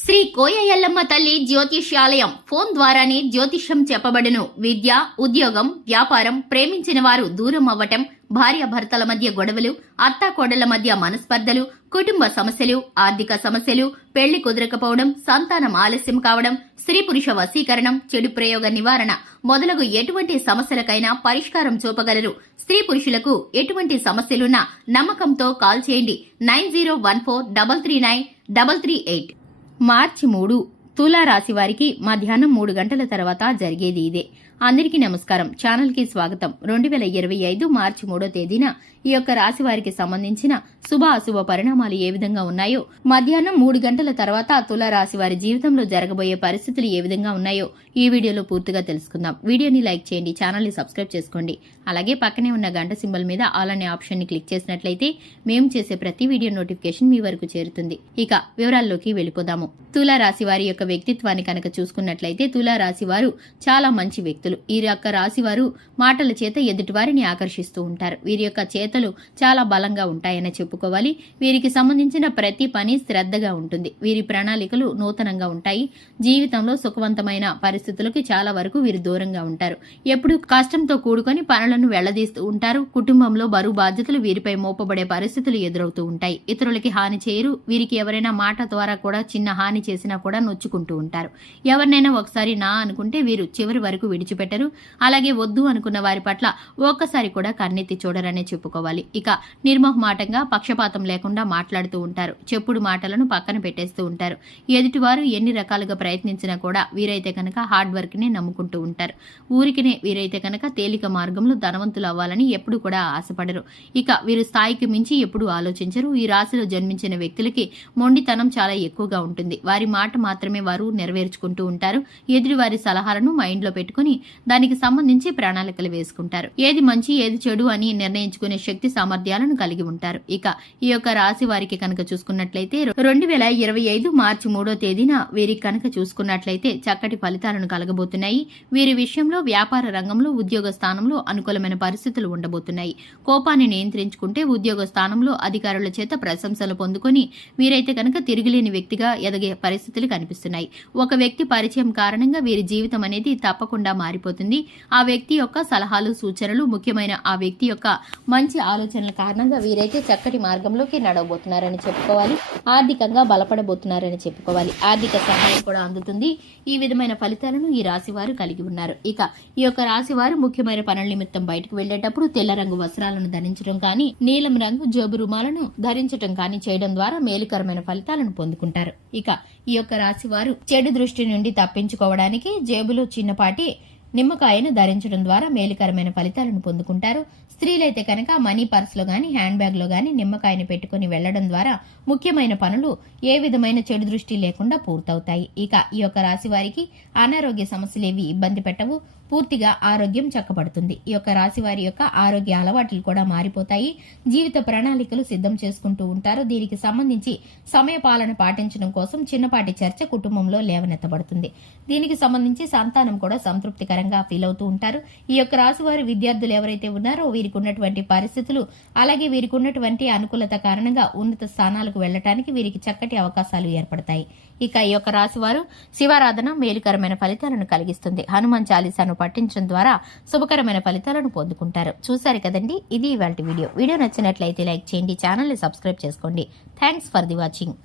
శ్రీ కోయ ఎల్లమ్మ తల్లి జ్యోతిష్యాలయం ఫోన్ ద్వారానే జ్యోతిష్యం చెప్పబడును. విద్య, ఉద్యోగం, వ్యాపారం, ప్రేమించిన వారు దూరం అవ్వటం, భార్యాభర్తల మధ్య గొడవలు, అత్తాకోడళ్ల మధ్య మనస్పర్ధలు, కుటుంబ సమస్యలు, ఆర్థిక సమస్యలు, పెళ్లి కుదరకపోవడం, సంతానం ఆలస్యం కావడం, స్త్రీ పురుష వశీకరణం, చెడు ప్రయోగ నివారణ మొదలగు ఎటువంటి సమస్యలకైనా పరిష్కారం చూపగలరు. స్త్రీ పురుషులకు ఎటువంటి సమస్యలున్నా నమ్మకంతో కాల్ చేయండి. 9014339338. మార్చి 3 తులారాశి వారికి మధ్యాహ్నం 3 గంటల తర్వాత జరిగేది ఇదే. అందరికీ నమస్కారం. ఛానల్ కి స్వాగతం. 2025 మార్చి 3వ తేదీన ఈ యొక్క రాశి వారికి సంబంధించిన శుభ అశుభ పరిణామాలు ఏ విధంగా ఉన్నాయో, మధ్యాహ్నం 3 గంటల తర్వాత తులారాశి వారి జీవితంలో జరగబోయే పరిస్థితులు ఏ విధంగా ఉన్నాయో ఈ వీడియోలో పూర్తిగా తెలుసుకుందాం. వీడియోని లైక్ చేయండి, ఛానల్ ని సబ్స్క్రైబ్ చేసుకోండి. అలాగే పక్కనే ఉన్న గంట సింబల్ మీద ఆల్ అనే ఆప్షన్ ని క్లిక్ చేసినట్లయితే మేము చేసే ప్రతి వీడియో నోటిఫికేషన్ మీ వరకు చేరుతుంది. ఇక వివరాల్లోకి వెళ్ళిపోదాము. తులారాశి వారి యొక్క వ్యక్తిత్వాన్ని కనుక చూసుకున్నట్లయితే తులారాశి వారు చాలా మంచి వ్యక్తులు. ఈ యొక్క రాశి వారు మాటల చేత ఎదుటివారిని ఆకర్షిస్తూ ఉంటారు. వీరి యొక్క చేతలు చాలా బలంగా ఉంటాయని చెప్పుకోవాలి. వీరికి సంబంధించిన ప్రతి పని శ్రద్ధగా ఉంటుంది. వీరి ప్రణాళికలు నూతనంగా ఉంటాయి. జీవితంలో సుఖవంతమైన పరిస్థితులకి చాలా వరకు వీరు దూరంగా ఉంటారు. ఎప్పుడు కష్టంతో కూడుకొని పనులను వెళ్లదీస్తూ ఉంటారు. కుటుంబంలో బరువు బాధ్యతలు వీరిపై మోపబడే పరిస్థితులు ఎదురవుతూ ఉంటాయి. ఇతరులకి హాని చేయరు. వీరికి ఎవరైనా మాట ద్వారా కూడా చిన్న హాని చేసినా కూడా నొచ్చుకుంటూ ఉంటారు. ఎవరినైనా ఒకసారి నా అనుకుంటే వీరు చివరి వరకు విడిచిపెట్టరు. అలాగే వద్దు అనుకున్న వారి పట్ల ఒక్కసారి కూడా కన్నెత్తి చూడరనే చెప్పుకోవాలి. ఇక నిర్మోహమాటంగా పక్షపాతం లేకుండా మాట్లాడుతూ ఉంటారు. చెప్పుడు మాటలను పక్కన పెట్టేస్తూ ఉంటారు. ఎదుటివారు ఎన్ని రకాలుగా ప్రయత్నించినా కూడా వీరైతే కనుక హార్డ్ వర్క్ ని నమ్ముకుంటూ ఉంటారు. ఊరికినే వీరైతే కనుక తేలిక మార్గంలో ధనవంతులు అవ్వాలని ఎప్పుడు కూడా ఆశపడరు. ఇక వీరు స్థాయికి మించి ఎప్పుడు ఆలోచించరు. ఈ రాశిలో జన్మించిన వ్యక్తులకి మొండితనం చాలా ఎక్కువగా ఉంటుంది. వారి మాట మాత్రమే వారు నెరవేర్చుకుంటూ ఉంటారు. ఎదుటి వారి సలహాలను మైండ్ లో పెట్టుకుని దానికి సంబంధించి ప్రణాళికలు వేసుకుంటారు. ఏది మంచి ఏది చెడు అని నిర్ణయించుకునే శక్తి సామర్థ్యాలను కలిగి ఉంటారు. ఇక ఈ యొక్క రాశి వారికి కనుక చూసుకున్నట్లయితే 2025 మార్చి 3వ తేదీన వీరికి కనుక చూసుకున్నట్లయితే చక్కటి ఫలితాలను కలగబోతున్నాయి. వీరి విషయంలో వ్యాపార రంగంలో, ఉద్యోగ స్థానంలో అనుకూలమైన పరిస్థితులు ఉండబోతున్నాయి. కోపాన్ని నియంత్రించుకుంటే ఉద్యోగ స్థానంలో అధికారుల చేత ప్రశంసలు పొందుకొని వీరైతే కనుక తిరుగులేని వ్యక్తిగా ఎదగే పరిస్థితులు కనిపిస్తున్నాయి. ఒక వ్యక్తి పరిచయం కారణంగా వీరి జీవితం అనేది తప్పకుండా మారిపోతుంది. ఆ వ్యక్తి యొక్క సలహాలు, సూచనలు, ముఖ్యమైన ఆ వ్యక్తి యొక్క మంచి ఆలోచనల కారణంగా వీరైతే చక్కటి మార్గంలోకి నడవబోతున్నారని చెప్పుకోవాలి. ఆర్థికంగా బలపడబోతున్నారని చెప్పుకోవాలి. ఆర్థిక సహాయం కూడా అందుతుంది. ఈ విధమైన ఫలితాలను ఈ రాశి వారు కలిగి ఉన్నారు. ఇక ఈ యొక్క రాశి వారు ముఖ్యమైన పనుల నిమిత్తం బయటకు వెళ్లేటప్పుడు తెల్ల రంగు వస్త్రాలను ధరించడం కానీ, నీలం రంగు జోబు రుమాలను ధరించడం కానీ చేయడం ద్వారా మేలుకరమైన ఫలితాలను పొందుకుంటారు. ఇక ఈ యొక్క రాశి వారు చెడు దృష్టి నుండి తప్పించుకోవడానికి జేబులో చిన్నపాటి నిమ్మకాయను ధరించడం ద్వారా మేలుకరమైన ఫలితాలను పొందుకుంటారు. స్త్రీలైతే కనుక మనీ పర్సులో గాని, హ్యాండ్ బ్యాగ్ లో గాని నిమ్మకాయను పెట్టుకుని వెళ్లడం ద్వారా ముఖ్యమైన పనులు ఏ విధమైన చెడు దృష్టి లేకుండా పూర్తవుతాయి. ఇక ఈ యొక్క రాశి వారికి అనారోగ్య సమస్యలేవి ఇబ్బంది పెట్టవు. పూర్తిగా ఆరోగ్యం చక్కబడుతుంది. ఈ యొక్క రాశి వారి యొక్క ఆరోగ్య అలవాట్లు కూడా మారిపోతాయి. జీవిత ప్రణాళికలు సిద్ధం చేసుకుంటూ ఉంటారు. దీనికి సంబంధించి సమయపాలన పాటించడం కోసం చిన్నపాటి చర్చ కుటుంబంలో లేవనెత్తబడుతుంది. దీనికి సంబంధించి సంతానం కూడా సంతృప్తికరంగా ఫీల్ అవుతూ ఉంటారు. ఈ యొక్క రాశి వారి విద్యార్థులు ఎవరైతే ఉన్నారో వీరికి ఉన్నటువంటి పరిస్థితులు, అలాగే వీరికి ఉన్నటువంటి అనుకూలత కారణంగా ఉన్నత స్థానాలకు వెళ్లడానికి వీరికి చక్కటి అవకాశాలు ఏర్పడతాయి. ఇక ఈ యొక్క రాశి వారు శివారాధన మేలుకరమైన ఫలితాలను కలిగిస్తుంది. హనుమాన్ చాలీసాను పఠించడం ద్వారా శుభకరమైన ఫలితాలను పొందుకుంటారు. చూశారు కదండి, ఇది ఇవాల్టి వీడియో. వీడియో నచ్చినట్లయితే లైక్ చేయండి, ఛానల్ ని సబ్స్క్రైబ్ చేసుకోండి. Thanks for the watching.